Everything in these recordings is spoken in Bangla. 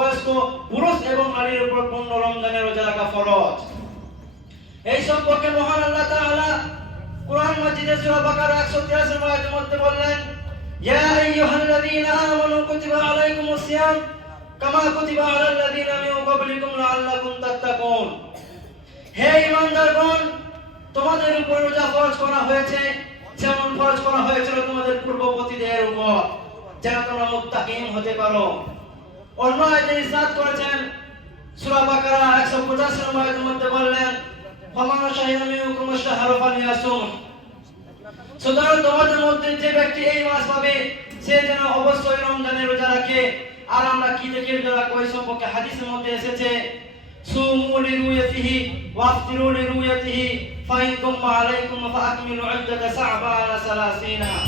সমবয়স্ক পুরুষ এবং নারীর উপর পূর্ণ রমজানের রোজা রাখা ফরজ। এই সম্পর্কে মহান আল্লাহ তাআলা কুরআন মাজিদের সূরা বাকারা 183 আয়াতের মধ্যে বললেন, ইয়া আইয়ুহাল্লাযীনা আমানু কুতিবা আলাইকুমুস সিয়াম কামা কুতিবা আলাল্লাযীনা মিন ক্বাবলিকুম লাআল্লাকুম তাত্তাকুন। হে ঈমানদারগণ, তোমাদের উপর রোজা ফরজ করা হয়েছে যেমন ফরজ করা হয়েছিল তোমাদের পূর্ববর্তীদের উপর, যেন তোমরা মুত্তাকিন হতে পারো। অন্য আয়াতে ইরশাদ করেছেন সূরা বাকারা 185 আয়াতের মধ্যে বললেন, ফামান শাহিদা মিনকুম আশ-শাহরা ফালিয়াসুম। সুতরাং তোমাদের মধ্যে যে ব্যক্তি এই মাস পাবে সে যেন অবশ্যই রমজানের রোজা রাখে। আর আমরা কি দেখে রোজা রাখবো এই সম্পর্কে হাদিসের মধ্যে এসেছে, সুমু লিরুয়াতিহি ওয়াফতিরু লিরুয়াতিহি ফাইন কুম্মা আলাইকুম ফাআকমিলু ইদ্দাতা শাবানা 30।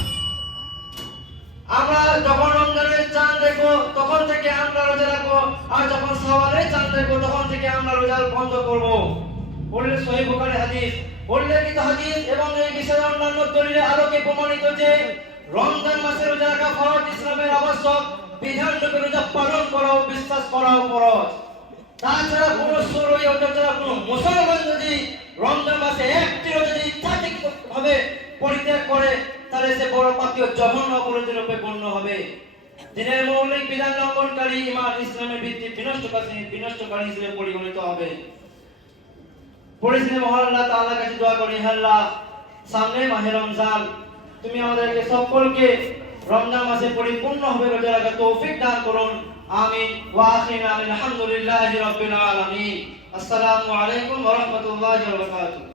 আমরা যখন রমজানের চাঁদ দেখবো তখন থেকে আমরা রোজা রাখবো, আর যখন শাওয়ালের চাঁদ দেখবো তখন থেকে আমরা রোজা বন্ধ করব। বললে সহিহ বুখারী হাদিস, উল্লেখিত হাদিস এবং এই বিষয়ে অন্যান্য দলিলের আলোকে প্রমাণিত যে রমজান মাসে রোজা রাখা ফরজ, ইসলামের আবশ্যক বিধানরূপে রোজা পালন করা ও বিশ্বাস করাও ফরজ। তাছাড়া কোনো সরই অথবা কোনো মুসলমান যদি রমজান মাসে একটি রোজা যদি ইচ্ছাকৃতভাবে পরিত্যাগ করে তাহলে সে বড় পাপী ও জঘন্য অপরাধী রূপে গণ্য হবে। দিনের মৌলিক বিধান লঙ্ঘনকারী, ঈমান ইসলামের ভিত্তি বিনষ্টকারী হিসেবে পরিগণিত হবে। পরিশেষে মহান আল্লাহ তাআলার কাছে দোয়া করি, হে আল্লাহ, সামনে মাহে রমজান, তুমি আমাদেরকে সকলকে রমজান মাসে পরিপূর্ণভাবে রোজা রাখার তৌফিক দান করুন। আমিন ওয়া আখিরু আলহামদুলিল্লাহি রাব্বিল আলামিন। আসসালামু আলাইকুম ওয়া রাহমাতুল্লাহি ওয়া বারাকাতুহু।